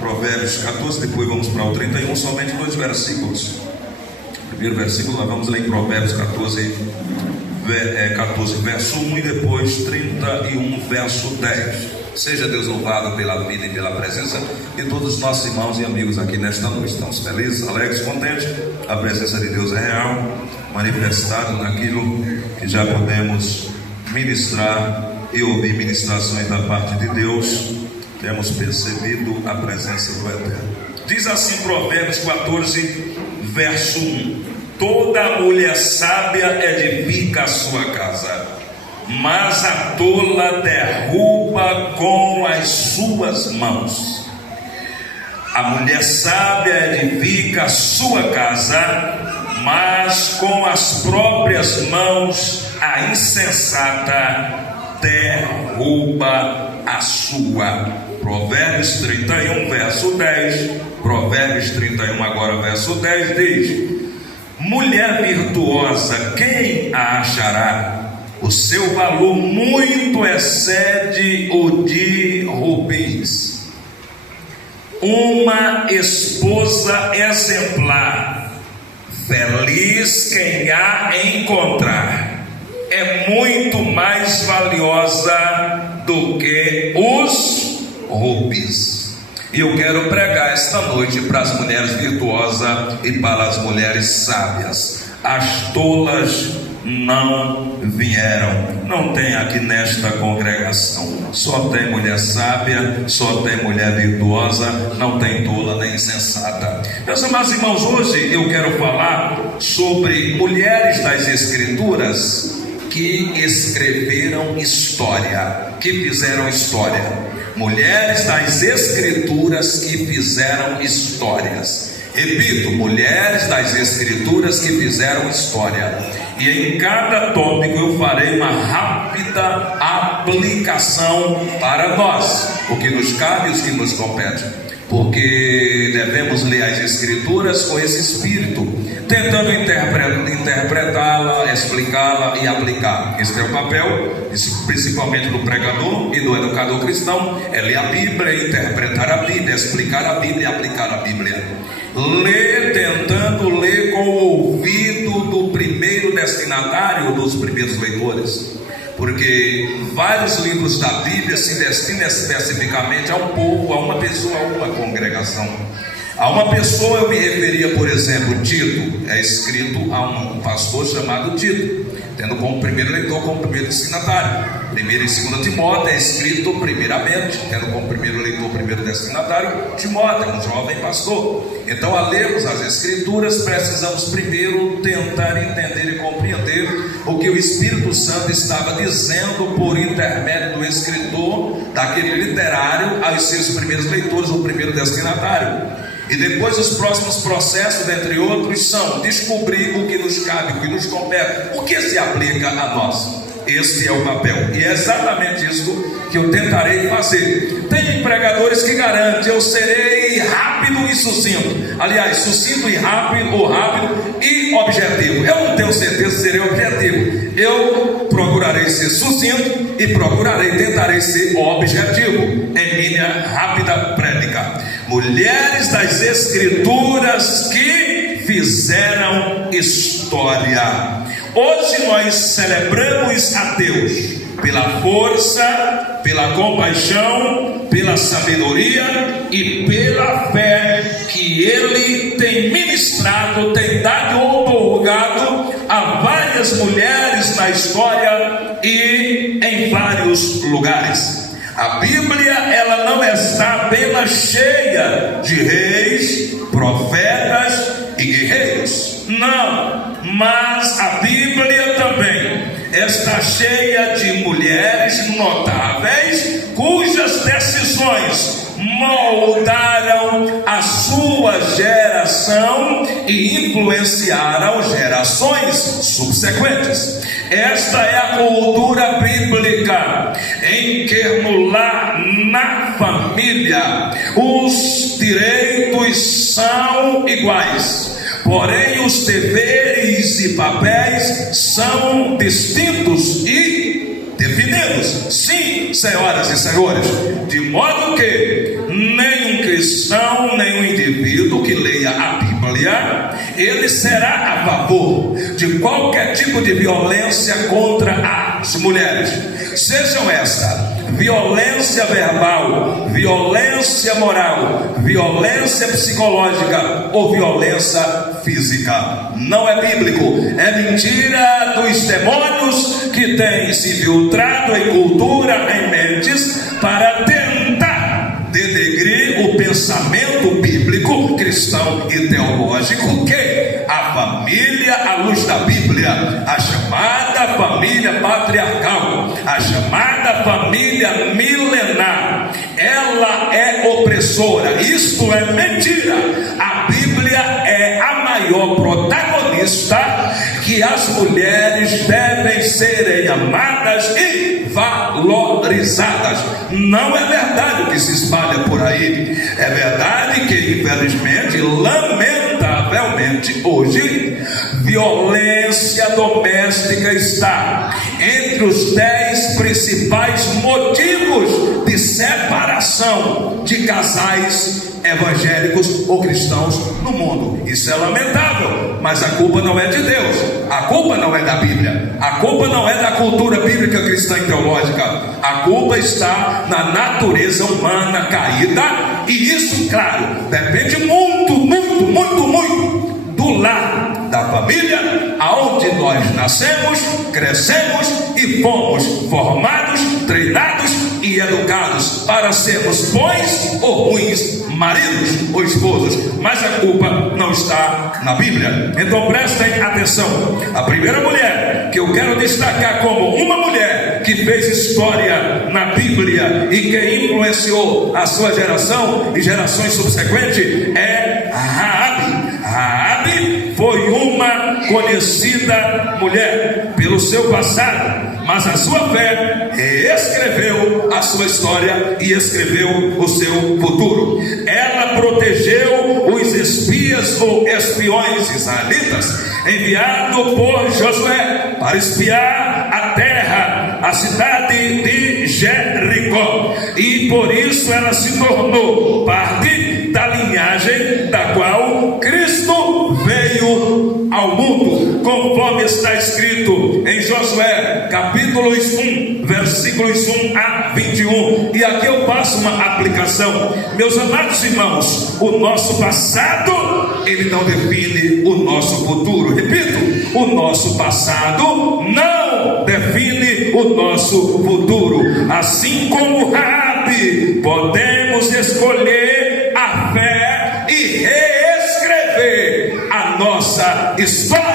Provérbios 14, depois vamos para o 31, somente 2 versículos. O primeiro versículo nós vamos ler em Provérbios 14, verso 1, e depois 31, verso 10. Seja Deus louvado pela vida e pela presença de todos os nossos irmãos e amigos aqui nesta noite. Estamos felizes, alegres, contentes. A presença de Deus é real, manifestado naquilo que já podemos ministrar e ouvir ministrações da parte de Deus. Temos percebido a presença do Eterno. Diz assim Provérbios 14, verso 1: toda mulher sábia edifica a sua casa, mas a tola derruba com as suas mãos. A mulher sábia edifica a sua casa, mas com as próprias mãos a insensata derruba a sua. Provérbios 31, verso 10. Provérbios 31, agora verso 10, diz: mulher virtuosa, quem a achará? O seu valor muito excede o de rubins. Uma esposa exemplar, feliz quem a encontrar, é muito mais valiosa do que os rubins. E eu quero pregar esta noite para as mulheres virtuosas e para as mulheres sábias. As tolas não vieram, não tem aqui nesta congregação. Só tem mulher sábia, só tem mulher virtuosa, não tem tola nem insensata. Meus amados irmãos, hoje eu quero falar sobre mulheres das Escrituras que escreveram história, que fizeram história. Mulheres das Escrituras que fizeram histórias. Repito, mulheres das Escrituras que fizeram história. E em cada tópico eu farei uma rápida aplicação para nós, o que nos cabe e os que nos compete, porque devemos ler as Escrituras com esse espírito, tentando interpretá-la, explicá-la e aplicar. Este é o papel, principalmente do pregador e do educador cristão, é ler a Bíblia, interpretar a Bíblia, explicar a Bíblia e aplicar a Bíblia. Ler, tentando ler com o ouvido do primeiro destinatário, dos primeiros leitores, porque vários livros da Bíblia se destinam especificamente a um povo, a uma pessoa, a uma congregação. A uma pessoa eu me referia, por exemplo, Tito, é escrito a um pastor chamado Tito, tendo como primeiro leitor, como primeiro destinatário. 1 e 2 Timóteo é escrito primeiramente, tendo como primeiro leitor, primeiro destinatário, Timóteo, um jovem pastor. Então, ao lermos as Escrituras, precisamos primeiro tentar entender e compreender o que o Espírito Santo estava dizendo por intermédio do escritor, daquele literário, aos seus primeiros leitores, o primeiro destinatário. E depois os próximos processos, dentre outros, são descobrir o que nos cabe, o que nos compete, o que se aplica a nós. Este é o papel, e é exatamente isso que eu tentarei fazer. Tem pregadores que garantem: eu serei rápido e sucinto. Aliás, sucinto e rápido, ou rápido e objetivo. Eu não tenho certeza se serei objetivo. Eu procurarei ser sucinto e tentarei ser objetivo em minha rápida prédica. Mulheres das Escrituras que fizeram história. Hoje nós celebramos a Deus pela força, pela compaixão, pela sabedoria e pela fé que Ele tem ministrado, tem dado ou otorgado a várias mulheres na história e em vários lugares. A Bíblia, ela não está apenas cheia de reis, profetas e guerreiros, não, mas a Bíblia também está cheia de mulheres notáveis cujas decisões moldaram a sua geração e influenciaram gerações subsequentes. Esta é a cultura bíblica, em que no lar, na família, os direitos são iguais, porém os deveres e papéis são distintos e definidos. Sim, senhoras e senhores, de modo que nenhum cristão, nenhum indivíduo que leia a Bíblia, ele será a favor de qualquer tipo de violência contra as mulheres, sejam essa violência verbal, violência moral, violência psicológica ou violência física. Não é bíblico, é mentira dos demônios que têm se infiltrado em cultura, em mentes, para tentar denegrir o pensamento bíblico, cristão e teológico, que a família à luz da Bíblia, a chamada família patriarcal, a chamada família milenar, ela é opressora. Isto é mentira. A Bíblia é a maior protagonista, que as mulheres devem serem amadas e valorizadas. Não é verdade o que se espalha por aí. É verdade que, infelizmente, lamentavelmente, hoje, violência doméstica está entre os 10 principais motivos de separação de casais evangélicos ou cristãos no mundo. Isso é lamentável, mas a culpa não é de Deus, a culpa não é da Bíblia, a culpa não é da cultura bíblica cristã e teológica, a culpa está na natureza humana caída, e isso, claro, depende muito do lar da família, aonde nós nascemos, crescemos e fomos formados, treinados e educados para sermos bons ou ruins maridos ou esposos, mas a culpa não está na Bíblia. Então prestem atenção. A primeira mulher que eu quero destacar como uma mulher que fez história na Bíblia e que influenciou a sua geração e gerações subsequentes é Raabe. Raabe foi uma conhecida mulher pelo seu passado, mas a sua fé escreveu a sua história e escreveu o seu futuro. Ela protegeu os espias ou espiões israelitas enviados por Josué para espiar a terra, a cidade de Jericó, e por isso ela se tornou parte da linhagem da qual Cristo veio ao mundo, conforme está escrito em Josué capítulos 1, versículos 1 a 21. E aqui eu faço uma aplicação. Meus amados irmãos, o nosso passado, ele não define o nosso futuro. Repito, o nosso passado não define o nosso futuro. Assim como Raabe, podemos escolher a fé e reescrever a nossa história.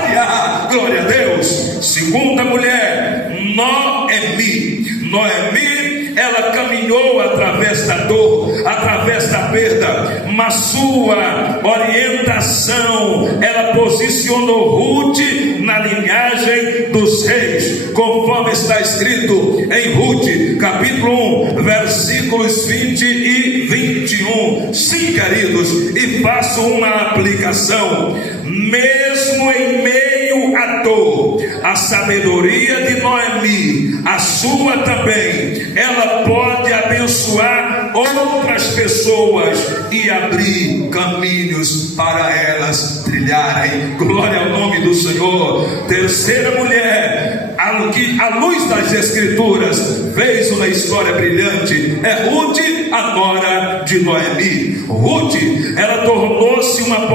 Glória a Deus. Segunda mulher, Noemi. Noemi, ela caminhou através da dor, através da perda, mas sua orientação, ela posicionou Ruth na linhagem dos reis, conforme está escrito em Ruth, capítulo 1, versículos 20 e 21. Sim, queridos, e faço uma aplicação. Mesmo em meio à dor, a sabedoria de Noemi, a sua também, ela pode abençoar outras pessoas e abrir caminhos para elas trilharem. Glória ao nome do Senhor. Terceira mulher, que à luz das Escrituras fez uma história brilhante, é Ruth, a nora de Noemi. Ruth, ela tornou-se um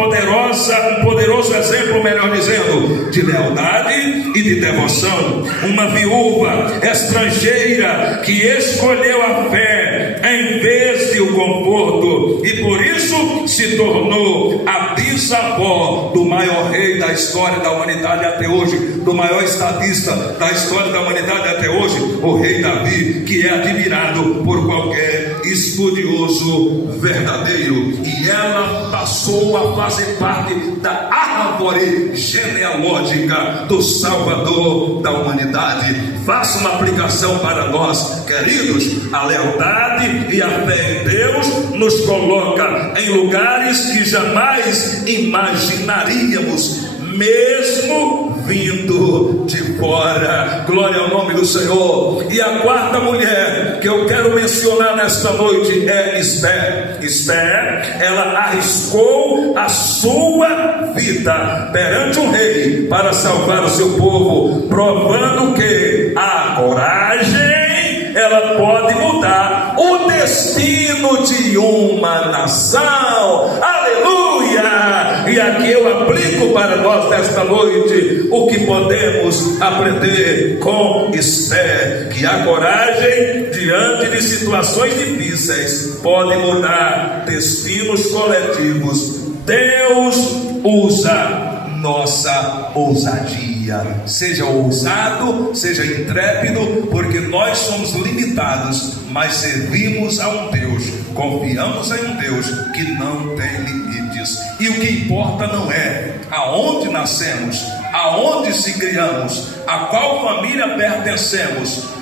poderoso exemplo, melhor dizendo, de lealdade e de devoção. Uma viúva estrangeira que escolheu a fé em vez de o conforto, e por isso se tornou a bisavó do maior rei da história da humanidade até hoje, do maior estadista da história da humanidade até hoje, o rei Davi, que é admirado por qualquer estudioso verdadeiro. E ela passou a fazer parte da árvore genealógica do Salvador da humanidade. Faça uma aplicação para nós, queridos. A lealdade e a fé em Deus nos coloca em lugares que jamais imaginaríamos, mesmo vindo de fora. Glória ao nome do Senhor. E a quarta mulher que eu quero mencionar nesta noite é Esther. Esther, ela arriscou a sua vida perante um rei para salvar o seu povo, provando que a coragem, ela pode mudar o destino de uma nação. Aleluia! E aqui eu aplico para nós nesta noite o que podemos aprender com Esther, que a coragem diante de situações difíceis pode mudar destinos coletivos. Deus usa nossa ousadia. Seja ousado, seja intrépido, porque nós somos limitados, mas servimos a um Deus, confiamos em um Deus que não tem limites. E o que importa não é aonde nascemos, aonde se criamos, a qual família pertencemos.